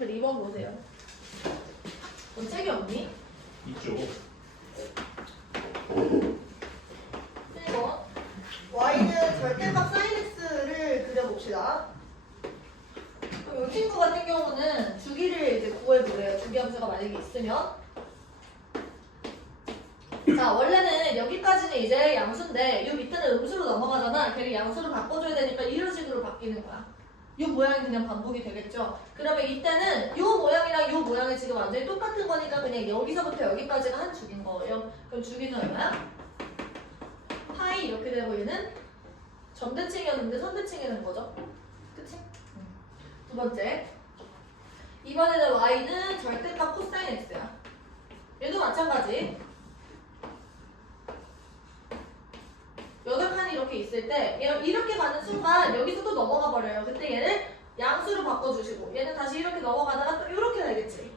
example 2번 보세요. 넌 책이 없니? 있죠. 1번 y는 절대값 sin x를 그려봅시다. 그럼 이 친구 같은 경우는 주기를 이제 구해보래요. 주기함수가 만약에 있으면. 자, 원래는 여기까지는 이제 양수인데 이 밑에는 음수로 넘어가잖아. 걔를 양수로 바꿔줘야 되니까 이런 식으로 바뀌는 거야. 이 모양이 그냥 반복이 되겠죠. 그러면 이때는 이 모양이랑 이 모양이 지금 완전히 똑같은 거니까 그냥 여기서부터 여기까지가 한 주기인 거예요. 그럼 주기는 얼마야? 파이 이렇게 되고 얘는 점대칭이었는데 선대칭이 되는 거죠. 그치? 두 번째. 이번에는 y는 절대값 코사인 x야. 얘도 마찬가지. 8칸이 이렇게 있을 때 이렇게 가는 순간 여기서 또 넘어가 버려요. 그때 얘는 양수로 바꿔주시고 얘는 다시 이렇게 넘어가다가 또 이렇게 되겠지.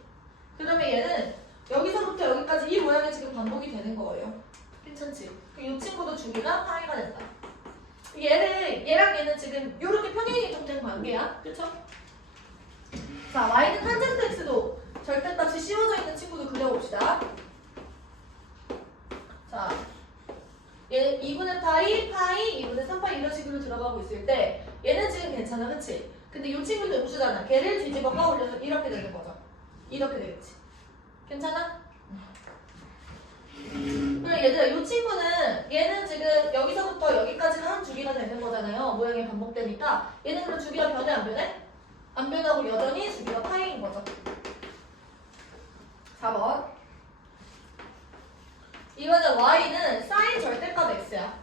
그러면 얘는 여기서부터 여기까지 이 모양이 지금 반복이 되는 거예요. 괜찮지? 이 친구도 주기가 파이가 된다. 얘랑 얘는 지금 이렇게 평행이 동된 관계야. 그쵸? 자, y는 탄젠트 x도 절대값이 씌워져 있는 친구도 그려봅시다. 자, 얘는 2분의 파이, 2분의 3파이 이런 식으로 들어가고 있을 때 얘는 지금 괜찮아, 그치? 근데 이 친구도 음수잖아. 걔를 뒤집어 까올려서 이렇게 되는 거죠. 이렇게 되겠지. 괜찮아? 그럼 얘들아, 이 친구는 얘는 지금 여기서부터 여기까지가 한 주기가 되는 거잖아요. 모양이 반복되니까 얘는 그럼 주기가 변해 안 변해? 안 변하고 여전히 주기가 파이인 거죠. 4번. 이거는 y는 sin 절대값 x야.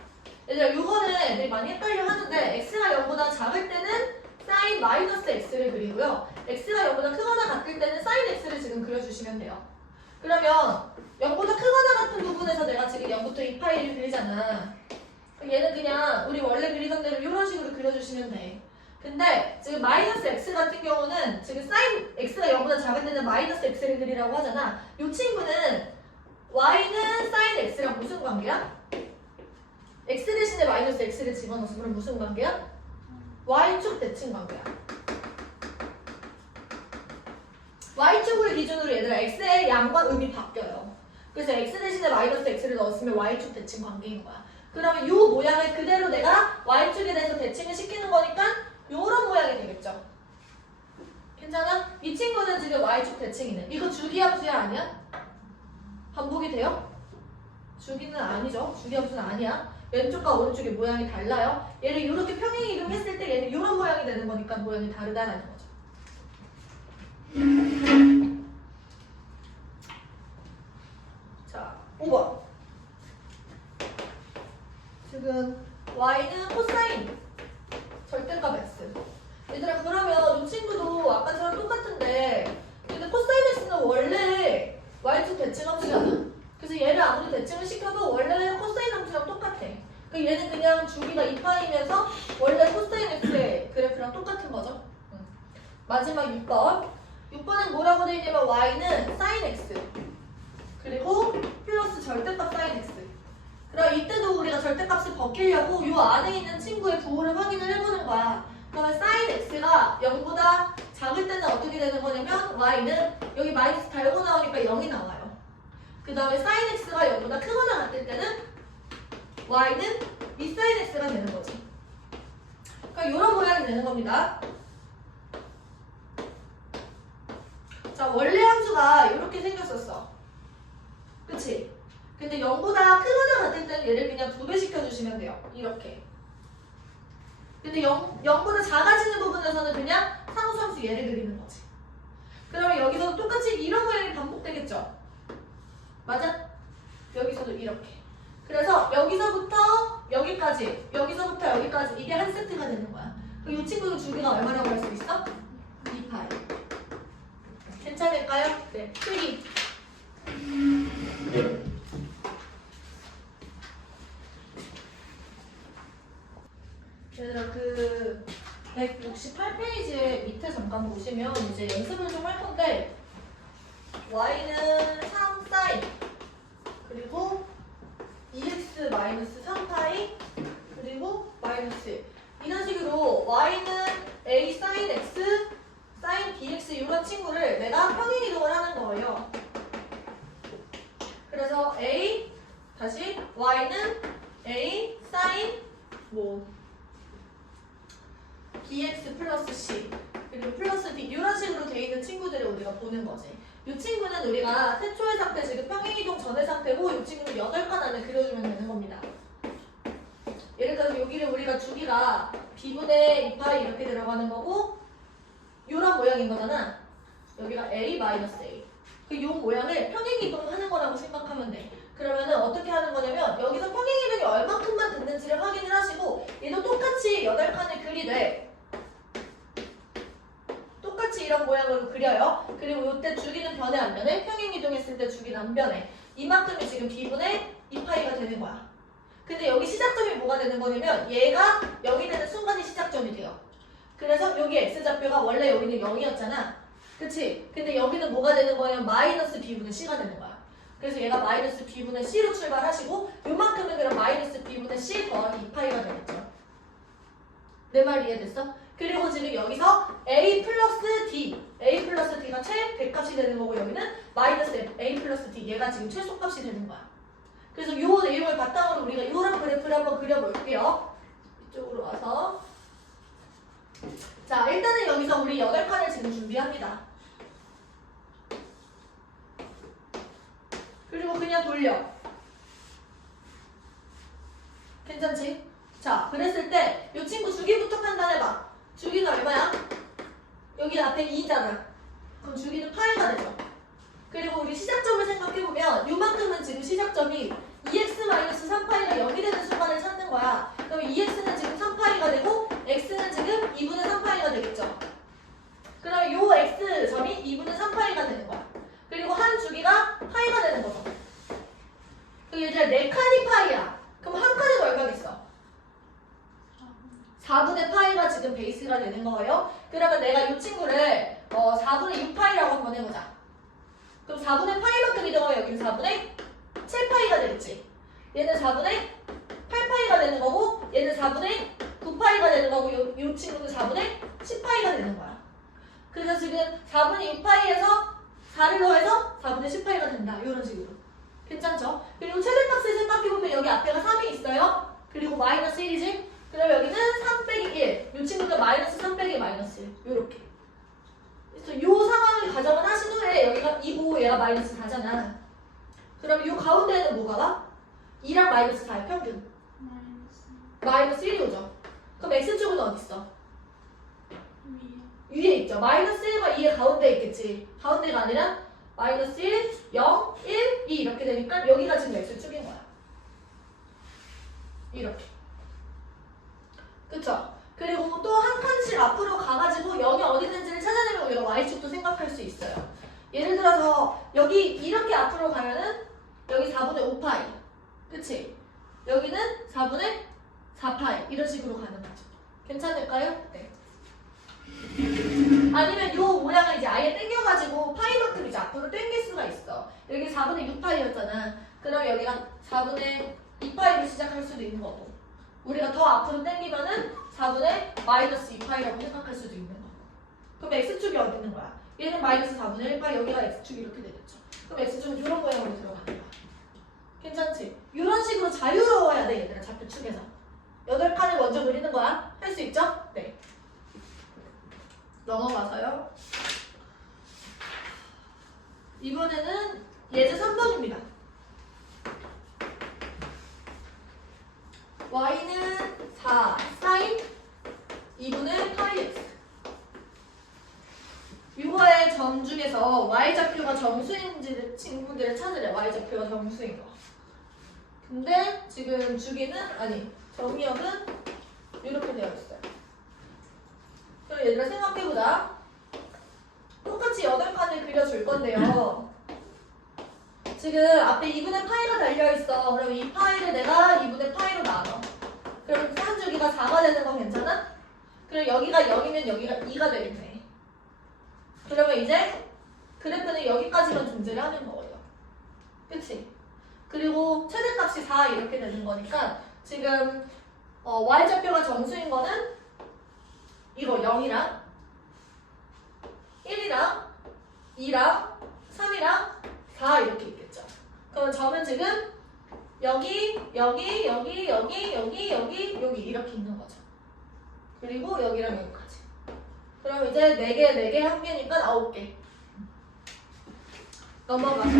얘들아, 이거는 애들이 많이 헷갈려 하는데 x가 0보다 작을 때는 sin 마이너스 x를 그리고요. x가 0보다 크거나 같을 때는 sin x를 지금 그려주시면 돼요. 그러면 0보다 크거나 같은 부분에서 내가 지금 0부터 2파이를 그리잖아. 얘는 그냥 우리 원래 그리던 대로 이런 식으로 그려주시면 돼. 근데 지금 마이너스 x 같은 경우는 지금 sin x가 0보다 작을 때는 마이너스 x를 그리라고 하잖아. 이 친구는 y는 sin x랑 무슨 관계야? x 대신에 마이너스 x를 집어넣어서 그럼 무슨 관계야? y축 대칭 관계야. y축을 기준으로 얘들아 x의 양과 음이 바뀌어요. 그래서 x 대신에 마이너스 x를 넣었으면 y축 대칭 관계인 거야. 그러면 이 모양을 그대로 내가 y축에 대해서 대칭을 시키는 거니까 요런 모양이 되겠죠. 괜찮아? 이 친구는 지금 y축 대칭이네. 이거 주기함수야 아니야? 반복이 돼요? 주기는 아니죠. 주기함수는 아니야. 왼쪽과 오른쪽의 모양이 달라요. 얘를 이렇게 평행 이동했을 때 얘는 이런 모양이 되는 거니까 모양이 다르다는 거죠. 자, 5번. 지금 y는 코사인 절대값 x. 얘들아, 그러면 이 친구도 아까처럼 똑같은데 근데 코사인 x는 원래 y축 대칭 함수잖아. 그래서 얘를 아무리 대칭을 시켜도 원래는 코사인 함수랑 똑같아. 그 얘는 그냥 주기가 2파이면서 원래 코사인 x의 그래프랑 똑같은 거죠. 마지막 6번. 6번은 뭐라고 되어 있냐면 y는 sin x 그리고 플러스 절대값 sin x. 그럼 이때도 우리가 절대값을 벗기려고 이 안에 있는 친구의 부호를 확인을 해보는 거야. 그러면 sin x가 0보다 작을 때는 어떻게 되는 거냐면 y는 여기 마이너스 달고 나오니까 0이 나와요. 그 다음에 sin x가 0보다 크거나 같을 때는 y는 이 sin x가 되는 거지. 그러니까 이런 모양이 되는 겁니다. 자, 원래 함수가 이렇게 생겼었어. 그치? 근데 0보다 크거나 같을 때는 얘를 그냥 2배 시켜주시면 돼요. 이렇게. 근데 0보다 작아지는 부분에서는 그냥 상수함수 얘를 그리는 거지. 그러면 여기서도 똑같이 이런 모양이 반복되겠죠? 맞아? 여기서도 이렇게. 그래서 여기서부터 여기까지, 여기서부터 여기까지 이게 한 세트가 되는 거야. 그럼 이 친구도 주기가 얼마라고 할 수 있어? 2파이. 괜찮을까요? 네. 크기. 얘들아, 그 168페이지 밑에 잠깐 보시면 이제 연습을 좀 할 건데 y는 3sin 그리고 2x-3파이 그리고 마이너스 이런 식으로 y는 a sin x sin bx 이런 친구를 내가 평행 이동을 하는 거예요. 그래서 a 다시 y는 a sin 뭐 bx 플러스 c 그리고 플러스 d 이런 식으로 돼 있는 친구들을 우리가 보는 거지. 이 친구는 우리가 태초의 상태 지금 평행 이동 전의 상태고 이 친구는 8칸 안에 그려주면 되는 겁니다. 예를 들어서 여기를 우리가 주기가 b분의 2파이 이렇게 들어가는 거고 이런 모양인 거잖아. 여기가 a-a. 그 요 모양을 평행 이동하는 거라고 생각하면 돼. 그러면은 어떻게 하는 거냐면 여기서 평행 이동이 얼만큼만 됐는지를 확인을 하시고 얘도 똑같이 8칸을 그리되 똑같이 이런 모양으로 그려요. 그리고 이때 주기는 변해 안 변해? 평행 이동했을 때 주기는 안 변해. 이만큼이 지금 b분의 2파이가 되는 거야. 근데 여기 시작점이 뭐가 되는 거냐면 얘가 0이 되는 순간이 시작점이 돼요. 그래서 여기 x좌표가 원래 여기는 0이었잖아. 그치? 근데 여기는 뭐가 되는 거냐면 마이너스 b분의 c가 되는 거야. 그래서 얘가 마이너스 b분의 c로 출발하시고 요만큼은 그럼 마이너스 b분의 c 더하기 2파이가 되겠죠. 내 말 이해됐어? 그리고 지금 여기서 a 플러스 d가 최대값이 되는 거고 여기는 마이너스 a 플러스 d 얘가 지금 최소값이 되는 거야. 그래서 이 내용을 바탕으로 우리가 이런 그래프를 한번 그려볼게요. 이쪽으로 와서 자 일단은 여기서 우리 8칸을 지금 준비합니다. 그리고 그냥 돌려. 괜찮지? 자 그랬을 때 이 친구 주기부터 판단해봐. 주기가 얼마야? 여기 앞에 2잖아. 그럼 주기는 파이가 되죠. 그리고 우리 시작점을 생각해보면 요만큼은 지금 시작점이 2x-3파이가 0이 되는 순간을 찾는 거야. 그럼 2x는 지금 3파이가 되고 x는 지금 2분의 3파이가 되겠죠. 그럼 요 x점이 2분의 3파이가 되는 거야. 그리고 한 주기가 파이가 되는 거죠. 그럼 얘들아 4칸이 파이야. 그럼 한 칸에도 얼마겠어? 4분의 파이가 지금 베이스가 되는 거예요. 그러면 내가 이 친구를 4분의 6파이라고 한번 해보자. 그럼 4분의 파이만큼 이동하면 여기는 4분의 7파이가 되겠지. 얘는 4분의 8파이가 되는 거고 얘는 4분의 9파이가 되는 거고 이 친구는 4분의 10파이가 되는 거야. 그래서 지금 4분의 6파이에서 4를 더해서 4분의 10파이가 된다. 이런 식으로. 괜찮죠? 그리고 최대값을 생각해보면 여기 앞에가 3이 있어요. 그리고 마이너스 1이지? 그럼 여기는 3 빼기 1. 이 친구는 마이너스 3 빼기 마이너스 1. 요렇게. 그래서 이 상황을 가정을 하신 후에 여기가 2고 얘가 마이너스 4잖아. 그럼 이 가운데에는 뭐가 와? 2랑 마이너스 4의 평균. 마이너스 1이 오죠. 그럼 x축은 어디 있어? 위에 있죠. 마이너스 1과 2의 가운데에 있겠지. 가운데가 아니라 마이너스 1, 0, 1, 2 이렇게 되니까 여기가 지금 x축인 거야. 이렇게. 그쵸? 그리고 또 한 칸씩 앞으로 가가지고 0이 어디 있는지를 찾아내면 우리가 y축도 생각할 수 있어요. 예를 들어서 여기 이렇게 앞으로 가면은 여기 4분의 5파이. 그치? 여기는 4분의 4파이. 이런 식으로 가는 거죠. 괜찮을까요? 네. 아니면 요 모양을 이제 아예 땡겨가지고 파이만큼 이제 앞으로 땡길 수가 있어. 여기 4분의 6파이였잖아. 그럼 여기가 4분의 2파이로 시작할 수도 있는 거고. 우리가 더 앞으로 땡기면은 4분의 마이너스 2파이라고 생각할 수도 있는 거고. 그럼 x축이 어디 있는 거야? 얘는 마이너스 4분의 1파이, 여기가 x축이 이렇게 되겠죠. 그럼 x축은 이런 모양으로 들어가는 거야. 괜찮지? 이런 식으로 자유로워야 돼, 얘들아, 좌표축에서. 8칸을 먼저 그리는 거야. 할 수 있죠? 네. 넘어가서요. 이번에는 예제 3번입니다. y는 4 sin 2분의 파이 x. 이거의 점 중에서 y좌표가 정수인 친구들을 찾으래. y좌표가 정수인 거. 근데 지금 주기는 아니 정의역은 이렇게 되어 있어요. 그럼 얘들아 생각해보자. 똑같이 8칸을 그려줄 건데요. 지금 앞에 2분의 파이가 달려있어. 그럼 이 파이를 내가 2분의 파이로 나눠. 그럼 한 주기가 4가 되는 거 괜찮아? 그럼 여기가 0이면 여기가 2가 되겠네. 그러면 이제 그래프는 여기까지만 존재를 하는 거예요. 그치? 그리고 최대값이 4 이렇게 되는 거니까 지금 y좌표가 정수인 거는 이거 0이랑 1이랑 2랑 3이랑 4 이렇게 있겠죠. 그럼 점은 지금 여기 이렇게 있는 거죠. 그리고 여기랑 여기까지. 그럼 이제 4개, 4개, 1개니까 9개. 넘어가서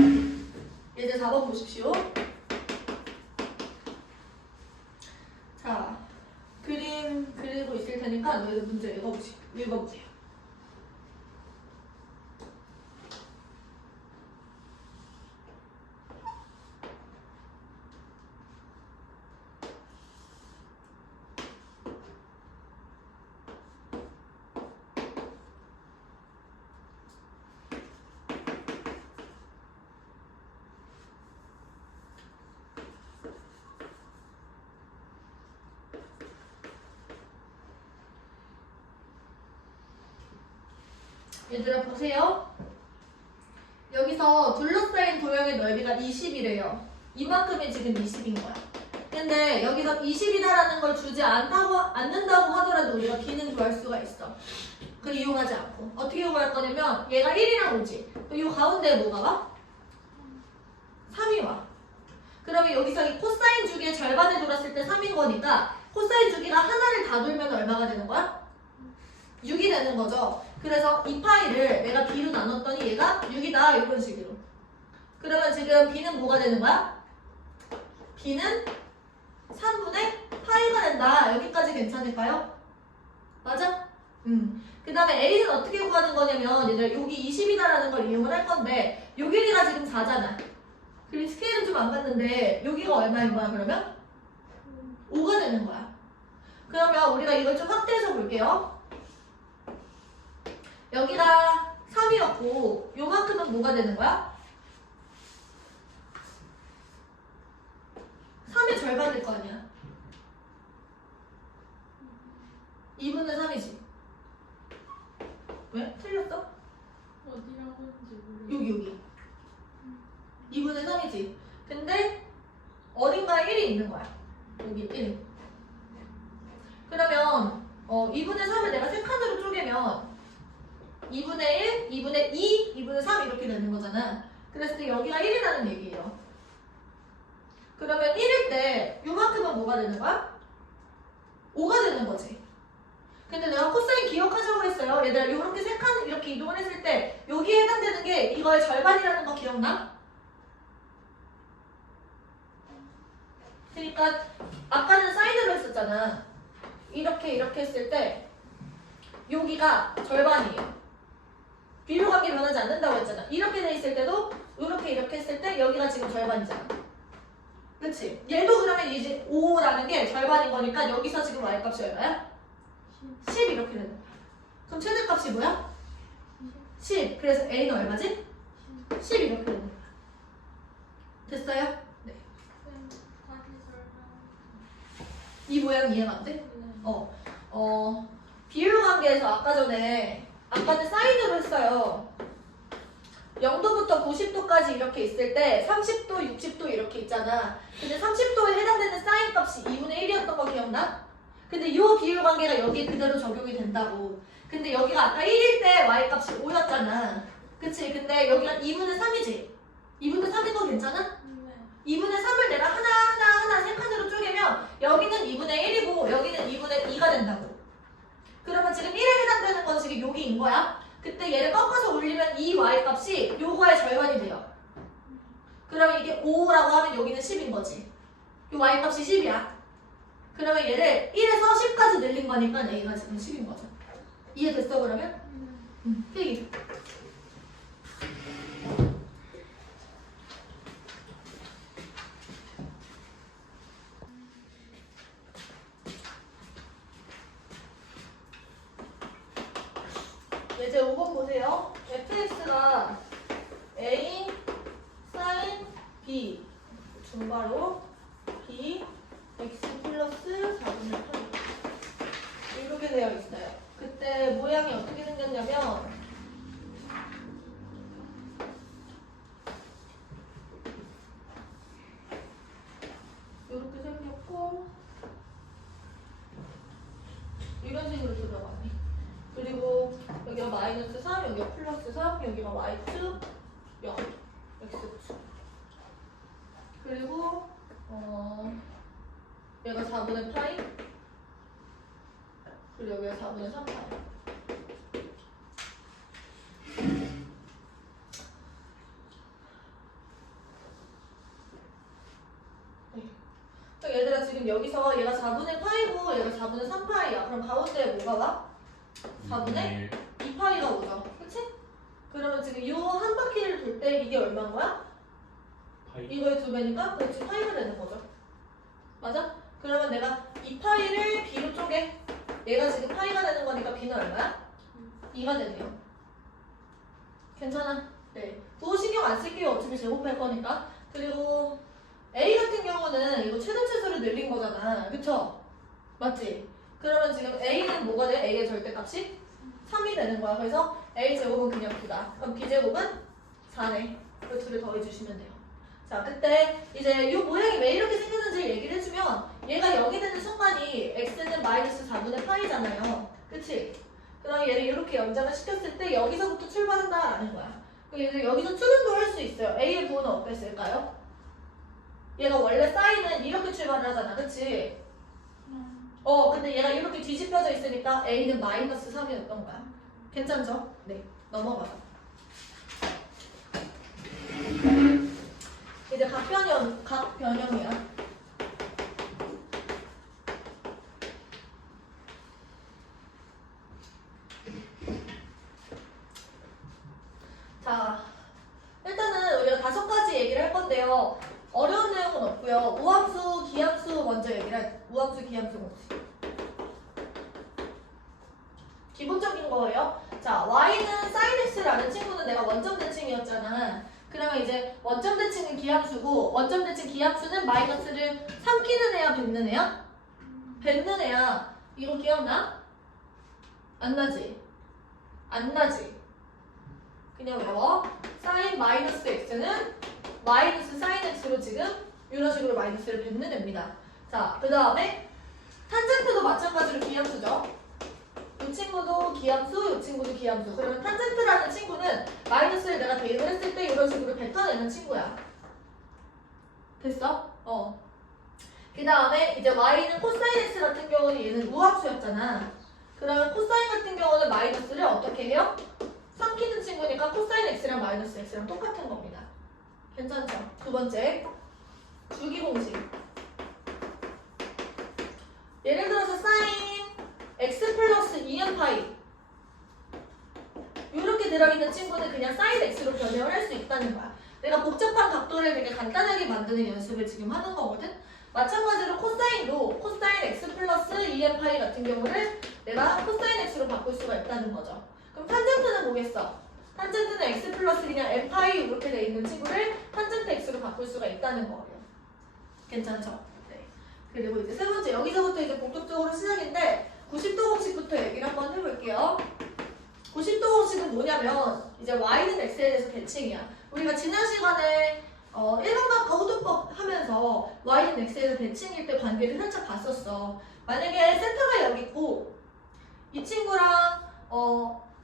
이제 4번 보십시오. 자, 그림 그리고 있을 테니까 너희들 문제 읽어보세요. 얘들아 보세요. 여기서 둘러싸인 도형의 넓이가 20이래요. 이만큼이 지금 20인 거야. 근데 여기서 20이다라는 걸 주지 않는다고 하더라도 우리가 B는 구할 수가 있어. 그걸 이용하지 않고. 어떻게 구할 거냐면 얘가 1이랑 오지. 이 가운데에 뭐가 와? 3이 와. 그러면 여기서 이 코사인 주기의 절반을 돌았을 때 3인 거니까 코사인 주기가 하나를 다 돌면 얼마가 되는 거야? 6이 되는 거죠. 그래서 이 파이를 내가 B로 나눴더니 얘가 6이다 이런 식으로. 그러면 지금 B는 뭐가 되는 거야? B는 3분의 파이가 된다. 여기까지 괜찮을까요? 맞아? 그 다음에 A는 어떻게 구하는 거냐면 얘들 여기 20이다라는 걸 이용을 할 건데 요 길이가 지금 4잖아. 그리고 스케일은 좀 안 맞는데 여기가 얼마인 거야 그러면? 5가 되는 거야. 그러면 우리가 이걸 좀 확대해서 볼게요. 여기가 3이었고 요만큼은 뭐가 되는 거야? 3의 절반일 거 아니야. 2분의 3이지. 왜? 틀렸어? 어디라고 했는지 모르겠어. 여기 2분의 3이지. 근데 어딘가에 1이 있는 거야. 여기 1. 그러면 2분의 3을 내가 세 칸으로 쪼개면 2분의 1, 2분의 2, 2분의 3 이렇게 되는 거잖아. 그랬을 때 여기가 1이라는 얘기예요. 그러면 1일 때 요만큼은 뭐가 되는 거야? 5가 되는 거지. 근데 내가 코사인 기억하자고 했어요. 얘들아 이렇게 세 칸 이렇게 이동을 했을 때 여기에 해당되는 게 이거의 절반이라는 거 기억나? 그러니까 아까는 사인으로 했었잖아. 이렇게 했을 때 여기가 절반이에요. 비율 관계 변하지 않는다고 했잖아. 이렇게 돼 있을 때도 이렇게 했을 때 여기가 지금 절반이잖아. 그치? 얘도 그러면 이제 5라는 게 절반인 거니까 여기서 지금 y값이 얼마야? 10 이렇게 되는 거야. 그럼 최대값이 뭐야? 10. 그래서 a는 얼마지? 10 이렇게 되는 거야. 됐어요? 네. 이 모양 이해가 안 돼? 비율 관계에서 아까는 사인으로 했어요. 0도부터 90도까지 이렇게 있을 때 30도, 60도 이렇게 있잖아. 근데 30도에 해당되는 사인 값이 2분의 1이었던 거 기억나? 근데 이 비율 관계가 여기에 그대로 적용이 된다고. 근데 여기가 아까 1일 때 y 값이 5였잖아. 그치? 근데 여기가 2분의 3이지? 2분의 3인 거 괜찮아? 네. 2분의 3을 내가 하나 세 칸으로 쪼개면 여기는 2분의 1이고 여기는 2분의 2가 된다고. 그러면 지금 1에 해당되는 건 지금 여기인 거야. 그때 얘를 꺾어서 올리면 이 y 값이 요거의 절반이 돼요. 그러면 이게 5라고 하면 여기는 10인 거지. 이 y 값이 10이야. 그러면 얘를 1에서 10까지 늘린 거니까 a가 지금 10인 거죠. 이해됐어 그러면? 필기. 이제 5번 보세요. fx가 a sin b 증가로 b x 플러스 4분의 8 이렇게 되어 있어요. 그때 모양이 어떻게 생겼냐면 이렇게 생겼고 이런 식으로 들어가네. 그리고 여기가 마이너스 3, 여기가 플러스 여기가 y축 0 x축 그리고 얘가 4분의 파이 그리고 여기가 4분의 3 파이 얘들아 지금 여기서 얘가 4분의 파이고 얘가 4분의 3파이야. 그럼 가운데에 뭐가 와? 4분의 2파이가 오죠. 그치? 그러면 지금 이 한 바퀴를 돌 때 이게 얼마인 거야? 파이. 이거의 2배니까 그렇지 파이가 되는 거죠. 맞아? 그러면 내가 2파이를 b로 쪼개. 얘가 지금 파이가 되는 거니까 b는 얼마야? 2가 되네요. 괜찮아? 네. 그거 신경 안 쓸게요. 어차피 제곱할 거니까. 그리고 A 같은 경우는 이거 최대 최소를 늘린 거잖아. 그쵸? 맞지? 그러면 지금 A는 뭐가 돼? A의 절대값이 3이 되는 거야. 그래서 A 제곱은 그냥 9다. 그럼 B 제곱은 4네. 그 둘을 더해주시면 돼요. 자, 그때 이제 이 모양이 왜 이렇게 생겼는지 얘기를 해주면 얘가 0이 되는 순간이 x는 마이너스 4분의 파이잖아요. 그치? 그럼 얘를 이렇게 연장을 시켰을 때 여기서부터 출발한다라는 거야. 그럼 얘를 여기서 추론도 할 수 있어요. A의 부호는 어땠을까요? 얘가 원래 사인은 이렇게 출발을 하잖아. 그치? 근데 얘가 이렇게 뒤집혀져 있으니까 A는 마이너스 3이었던 거야. 괜찮죠? 네. 넘어가자. 이제 각 변형이야. 자, 일단은 우리가 5가지 얘기를 할 건데요. 어려운 내용은 없고요. 우함수, 기함수 먼저 얘기를 할. 우함수, 기함수 먼저. 기본적인 거예요. 자, y는 sin x라는 친구는 내가 원점 대칭이었잖아. 그러면 이제 원점 대칭은 기함수고 원점 대칭 기함수는 마이너스를 삼키는 애야, 뱉는 애야? 뱉는 애야. 이거 기억나? 안 나지? 안 나지? 그냥 외워. sin 마이너스 x는 마이너스 sin x로 지금 이런 식으로 마이너스를 뱉는 애입니다. 자, 그 다음에 탄젠트도 마찬가지로 기함수죠. 이 친구도 기함수, 이 친구도 기함수. 그러면 탄젠트라는 친구는 마이너스를 내가 대입을 했을 때 이런 식으로 뱉어내는 친구야. 됐어? 그 다음에 이제 y는 코사인 x 같은 경우는 얘는 우함수였잖아. 그러면 코사인 같은 경우는 마이너스를 어떻게 해요? 삼키는 친구니까 코사인 x랑 마이너스 x랑 똑같은 겁니다. 괜찮죠? 두 번째, 주기공식. 예를 들어서 사인 x 플러스 2n 파이 이렇게 들어있는 친구는 그냥 사인 x로 변형을 할 수 있다는 거야. 내가 복잡한 각도를 되게 간단하게 만드는 연습을 지금 하는 거거든. 마찬가지로 코사인도 코사인 x 플러스 2n 파이 같은 경우를 내가 코사인 x로 바꿀 수가 있다는 거죠. 그럼 탄젠트는 뭐겠어? 탄젠트는 x 플러스 그냥 n 파이 이렇게 돼 있는 친구를 탄젠트 x로 바꿀 수가 있다는 거예요. 괜찮죠? 네. 그리고 이제 세 번째, 여기서부터 이제 본격적으로 시작인데 90도 공식부터 얘기를 한번 해볼게요. 90도 공식은 뭐냐면 이제 y는 x에 대해서 대칭이야. 우리가 지난 시간에 일반각 거우도법 하면서 y는 x에 대해서 대칭일 때 관계를 살짝 봤었어. 만약에 센터가 여기 있고 이 친구랑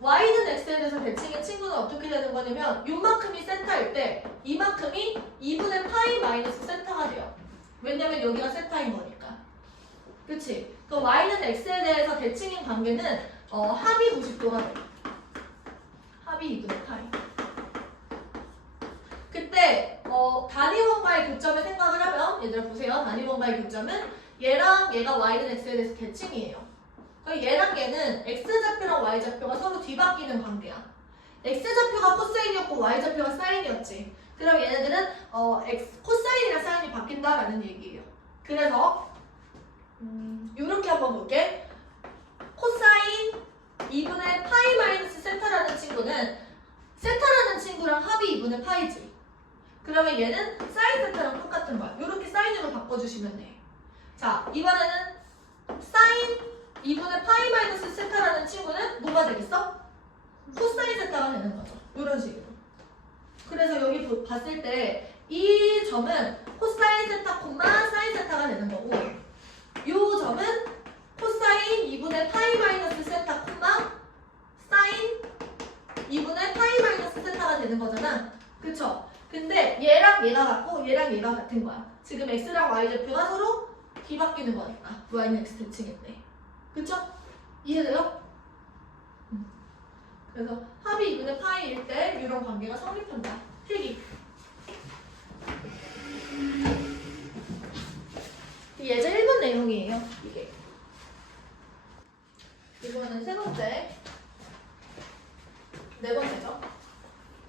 y는 x에 대해서 대칭인 친구는 어떻게 되는 거냐면 요만큼이 센터일 때 이만큼이 2분의 파이 마이너스 센터가 돼요. 왜냐면 여기가 세타인 거니까. 그치? 그럼 y는 x에 대해서 대칭인 관계는 합이 90도가 돼. 합이 2분의 파이. 그때 단위원과의 교점을 생각을 하면 얘들아 보세요. 단위원과의 교점은 얘랑 얘가 y는 x에 대해서 대칭이에요. 그러니까 얘랑 얘는 x좌표랑 y좌표가 서로 뒤바뀌는 관계야. x좌표가 코사인이었고 y좌표가 사인이었지. 그럼 얘네들은 코사인이랑 사인이 바뀐다라는 얘기예요. 그래서 이렇게 한번 볼게. 코사인 2분의 파이 마이너스 세타라는 친구는 세타라는 친구랑 합이 2분의 파이지. 그러면 얘는 사인 세타랑 똑같은 거야. 이렇게 사인으로 바꿔주시면 돼. 자, 이번에는 사인 2분의 파이 마이너스 세타라는 친구는 뭐가 되겠어? 코사인 세타가 되는 거죠. 이런 식으로. 그래서 여기 봤을 때 이 점은 코사인 세타 콤마 사인 세타가 되는 거고 이 점은 코사인 2분의 파이 마이너스 세타 콤마 사인 2분의 파이 마이너스 세타가 되는 거잖아. 그쵸? 근데 얘랑 얘가 같고 얘랑 얘가 같은 거야. 지금 x랑 y좌표가 서로 뒤바뀌는 거니까. y는 x 대칭인데. 그쵸? 이해돼요? 그래서 합이 2분의 파이일 때 이런 관계가 성립한다. 필기. 예제 1번 내용이에요. 이게. 이거는 세 번째. 네 번째죠.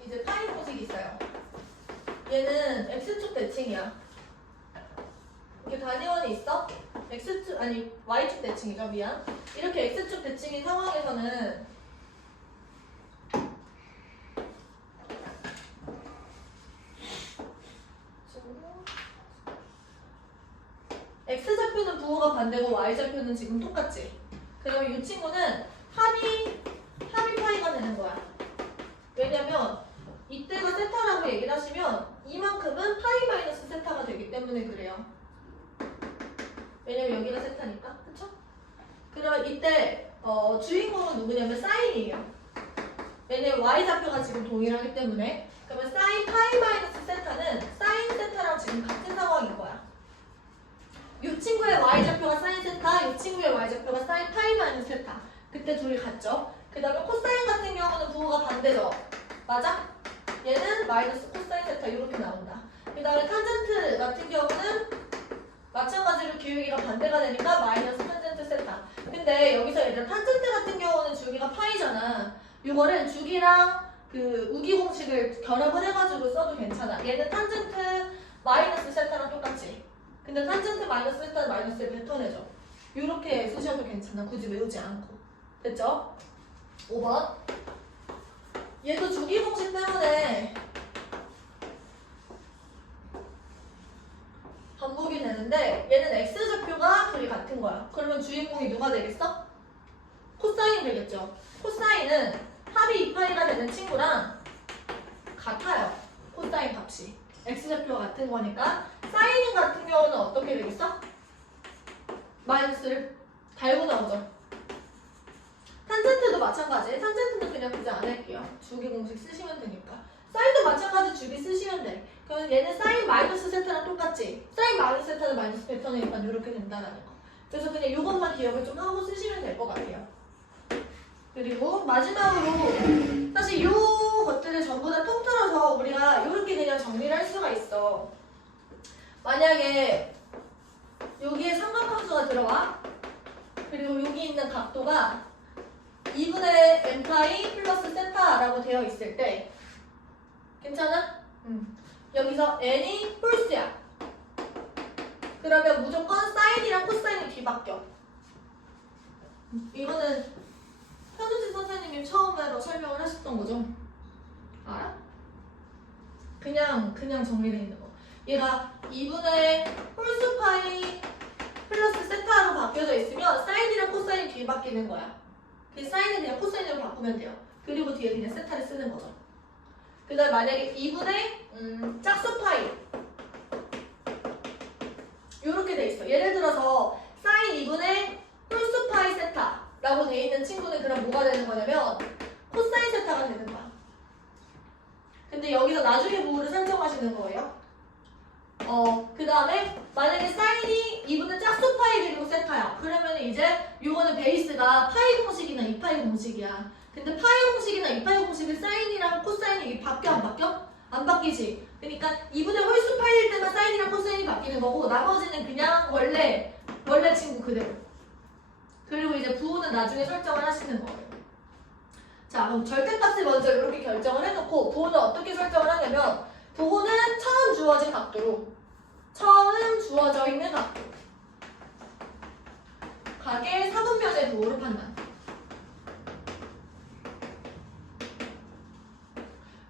이제 파이 공식이 있어요. 얘는 x축 대칭이야. 이렇게 단위원이 있어? x축 아니 y축 대칭이죠. 미안. 이렇게 x축 대칭인 상황에서는 x좌표는 부호가 반대고 y좌표는 지금 똑같지. 그러면 이 친구는 합이 파이가 되는 거야. 왜냐면 이때가 세타라고 얘기를 하시면 이만큼은 파이 마이너스 세타가 되기 때문에 그래요. 왜냐면 여기가 세타니까. 그쵸? 그러면 이때 주인공은 누구냐면 사인이에요. 왜냐면 y좌표가 지금 동일하기 때문에. 그러면 사인 파이 마이너스 세타는 사인 세타랑 지금 같은 상황인 거야. 이 친구의 y좌표가 사인 세타, 이 친구의 y좌표가 사인 파이 마이너스 세타. 그때 둘이 같죠? 그 다음에 코사인 같은 경우는 부호가 반대죠? 맞아? 얘는 마이너스 코사인 세타 이렇게 나온다. 그 다음에 탄젠트 같은 경우는 마찬가지로 기울기가 반대가 되니까 마이너스 탄젠트 세타. 근데 여기서 얘들 탄젠트 같은 경우는 주기가 파이잖아. 이거는 주기랑 그 우기 공식을 결합을 해가지고 써도 괜찮아. 얘는 탄젠트 마이너스 세타랑 똑같지. 근데 탄젠트 마이너스 세타는 마이너스에 뱉어내죠. 이렇게 쓰셔도 괜찮아. 굳이 외우지 않고. 됐죠? 5번. 얘도 주기 공식 때문에 반복이 되는데 얘는 x좌표가 둘이 같은 거야. 그러면 주인공이 누가 되겠어? 코사인이 되겠죠. 코사인은 합이 2파이가 되는 친구랑 같아요. 코사인 값이. x좌표가 같은 거니까 사인 같은 경우는 어떻게 되겠어? 마이너스를 달고 나오죠. 탄젠트도 마찬가지. 탄젠트는 그냥 굳이 안 할게요. 주기 공식 쓰시면 되니까. 사인도 마찬가지 주기 쓰시면 돼. 그러면 얘는 사인 마이너스 세타랑 똑같지. 사인 마이너스 세타는 마이너스 벡터니까 이렇게 된다라는 거. 그래서 그냥 이것만 기억을 좀 하고 쓰시면 될 것 같아요. 그리고 마지막으로 사실 요 것들을 전부 다 통틀어서 우리가 이렇게 그냥 정리를 할 수가 있어. 만약에 여기에 삼각함수가 들어와. 그리고 여기 있는 각도가 2분의 n파이 플러스 세타라고 되어 있을 때 괜찮아? 여기서 n이 홀수야. 그러면 무조건 사인이랑 코사인이 뒤바뀌어. 이거는 현우진 선생님이 처음으로 설명을 하셨던 거죠? 알아? 그냥 정리되어 있는 거. 얘가 2분의 홀수 파이 플러스 세타로 바뀌어져 있으면 사인이랑 코사인이 뒤바뀌는 거야. 그 사인은 그냥 코사인으로 바꾸면 돼요. 그리고 뒤에 그냥 세타를 쓰는 거죠. 그 다음에 만약에 2분의 짝수 파이 이렇게 돼 있어. 예를 들어서 사인 2분의 홀수 파이 세타라고 돼 있는 친구는 그럼 뭐가 되는 거냐면 코사인 세타가 되는 거야. 근데 여기서 나중에 부호를 설정하시는 거예요. 그 다음에 만약에 사인이 2분의 짝수 파이 그리고 세타야. 그러면 이제 요거는 베이스가 파이 공식이나 2파이 공식이야. 근데 파이 공식이나 2파이 공식은 사인이랑 코사인이 바뀌어 안 바뀌어? 안 바뀌지. 그러니까 2분의 홀수 파이일 때만 사인이랑 코사인이 바뀌는 거고 나머지는 그냥 원래 친구 그대로. 그리고 이제 부호는 나중에 설정을 하시는 거예요. 자, 그럼 절대값을 먼저 이렇게 결정을 해놓고 부호는 어떻게 설정을 하냐면 부호는 처음 주어진 각도로 처음 주어져 있는 각도 각의 4분면의 부호로 판단.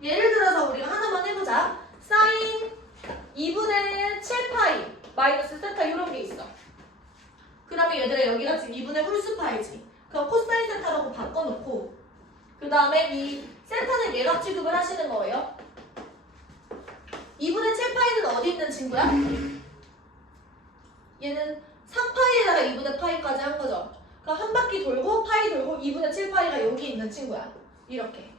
예를 들어서 우리가 하나만 해보자. 사인 2분의 7파이 마이너스 세타 이런 게 있어. 그러면 얘들아 여기가 지금 2분의 홀수 파이지. 그럼 코사인 세타라고 바꿔놓고 그 다음에 이 세타는 예각 취급을 하시는 거예요. 2분의 7파이는 어디 있는 친구야? 얘는 3파이에다가 2분의 파이까지 한 거죠. 그럼 한 바퀴 돌고 파이 돌고 2분의 7파이가 여기 있는 친구야. 이렇게.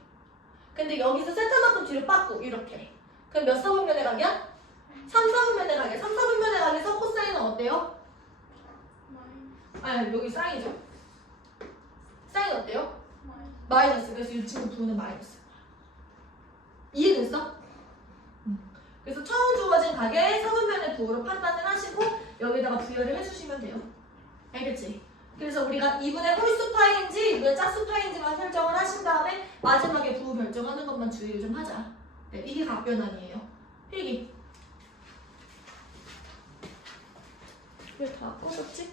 근데 여기서 세타만큼 뒤로 빠꾸 이렇게. 그럼 몇 사분면의 각이야? 3, 4분면의 각이야. 3, 4분면의 각에서 코사인은 어때요? 마이너스. 아 여기 사인이죠. 사인 어때요? 마이너스. 마이너스. 그래서 이 친구 부호는 마이너스. 이해됐어? 그래서 처음 주어진 각의 사분면의 부호로 판단을 하시고 여기다가 부여를 해주시면 돼요. 알겠지? 그래서 우리가 2분의 홀수파인지 2분의 짝수파인지만 설정을 하신 다음에 마지막에 부호 결정하는 것만 주의를 좀 하자. 네, 이게 각변환이에요. 필기. 왜 다 꺼졌지?